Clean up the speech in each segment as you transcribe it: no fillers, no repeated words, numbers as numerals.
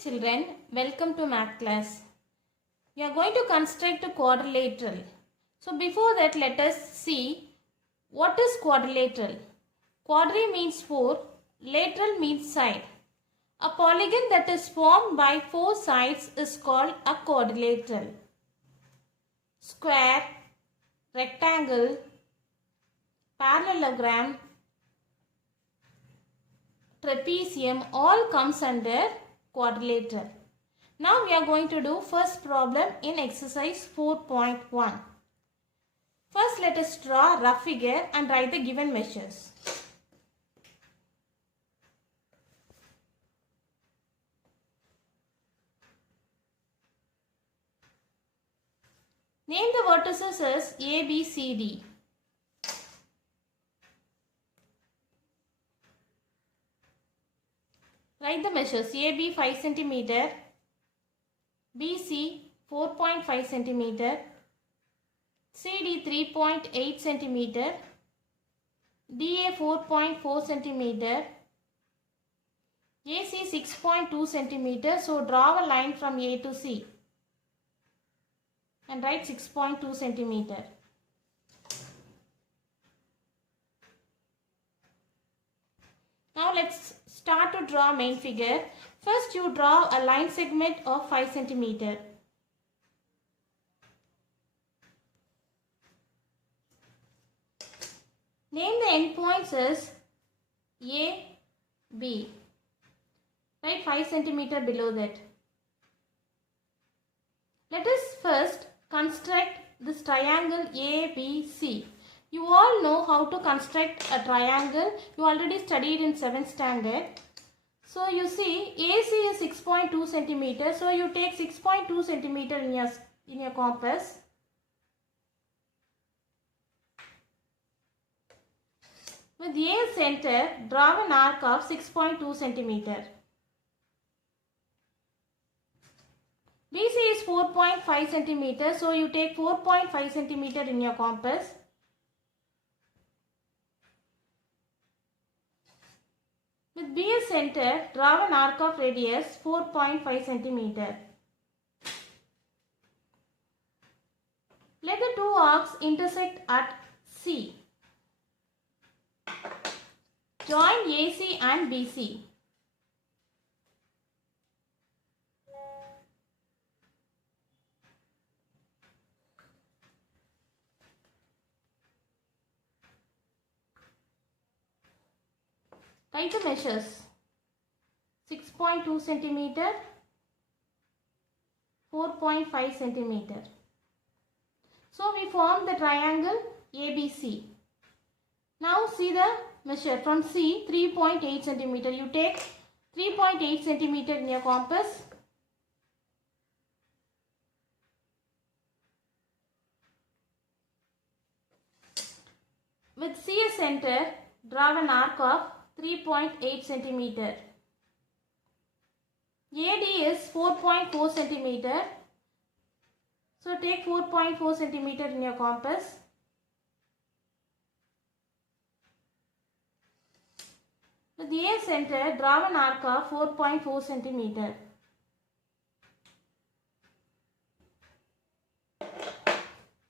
Children, welcome to math class. We are going to construct a quadrilateral. So before that, let us see what is quadrilateral. Quadri means 4, lateral means side. A polygon that is formed by 4 sides is called a quadrilateral. Square, rectangle, parallelogram, trapezium all comes under quadrilateral. Now we are going to do first problem in exercise 4.1. First let us draw a rough figure and write the given measures. Name the vertices as A, B, C, D. Write the measures. AB 5 cm, BC 4.5 cm, CD 3.8 cm, DA 4.4 cm, AC 6.2 cm. So draw a line from A to C and write 6.2 cm. Now let's start to draw main figure. First you draw a line segment of 5 cm. Name the endpoints as A, B. Write 5 cm below that. Let us first construct this triangle ABC. You all know how to construct a triangle. You already studied in 7th standard. So you see AC is 6.2 cm. So you take 6.2 cm in your compass. With A center, draw an arc of 6.2 cm. BC is 4.5 cm. So you take 4.5 cm in your compass. With B as center, draw an arc of radius 4.5 cm. Let the two arcs intersect at C. Join AC and BC. Write the measures. 6.2 cm, 4.5 cm. So we form the triangle ABC. Now see the measure from C, 3.8 cm. You take 3.8 cm in your compass. With C as center, draw an arc of 3.8 cm. AD is 4.4 cm. So take 4.4 cm in your compass. With the A center, draw an arc of 4.4 cm.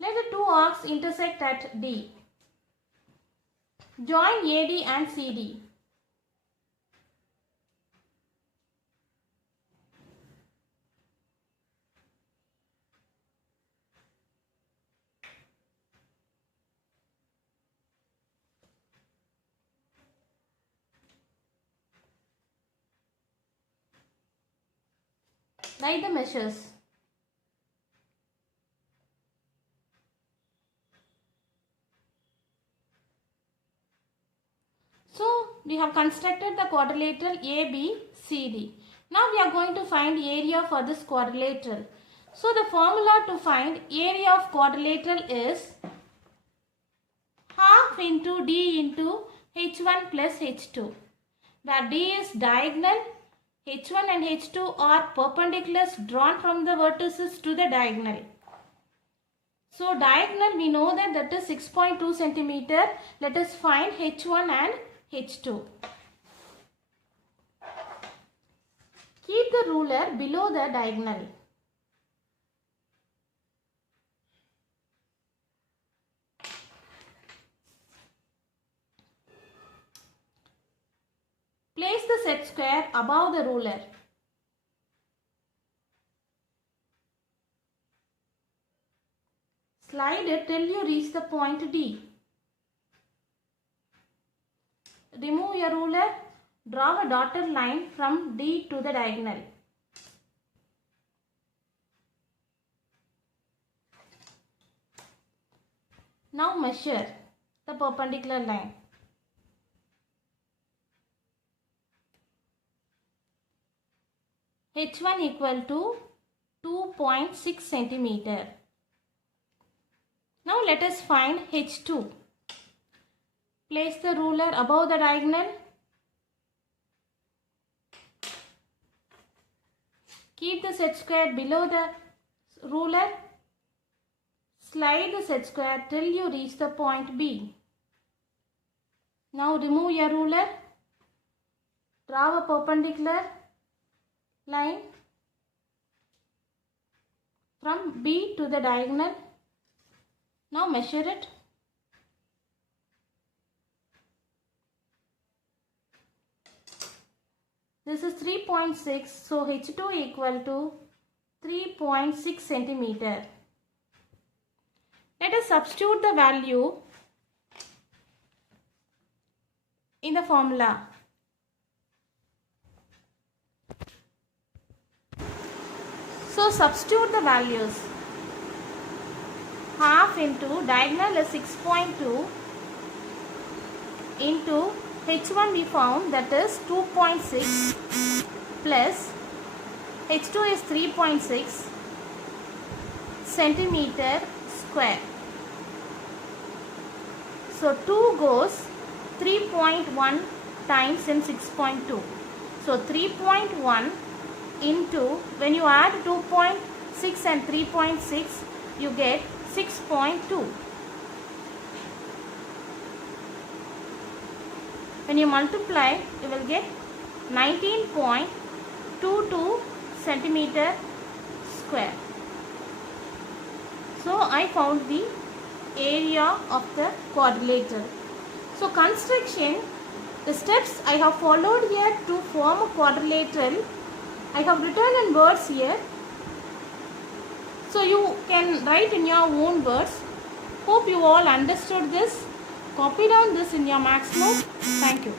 Let the two arcs intersect at D. Join AD and CD. Write the measures. So we have constructed the quadrilateral ABCD. Now we are going to find area for this quadrilateral. So the formula to find area of quadrilateral is half into D into H1 plus H2. Where D is diagonal, H1 and H2 are perpendiculars drawn from the vertices to the diagonal. So diagonal we know that is 6.2 cm. Let us find H1 and H2. Keep the ruler below the diagonal. Place the set square above the ruler. Slide it till you reach the point D. Remove your ruler. Draw a dotted line from D to the diagonal. Now measure the perpendicular line. H1 equal to 2.6 centimeter. Now let us find H2. Place the ruler above the diagonal. Keep the set square below the ruler. Slide the set square till you reach the point B. Now remove your ruler. Draw a perpendicular line from B to the diagonal. Now measure it. This is 3.6, so H2 equal to 3.6 centimeter. Let us substitute the value in the formula. So substitute the values. Half into diagonal is 6.2 into H1 we found, that is 2.6 plus H2 is 3.6 centimeter square. So 2 goes 3.1 times in 6.2. So 3.1 into, when you add 2.6 and 3.6, you get 6.2. When you multiply, you will get 19.22 centimeter square. So I found the area of the quadrilateral. So construction, the steps I have followed here to form a quadrilateral, I have written in words here. So you can write in your own words. Hope you all understood this. Copy down this in your max note. Thank you.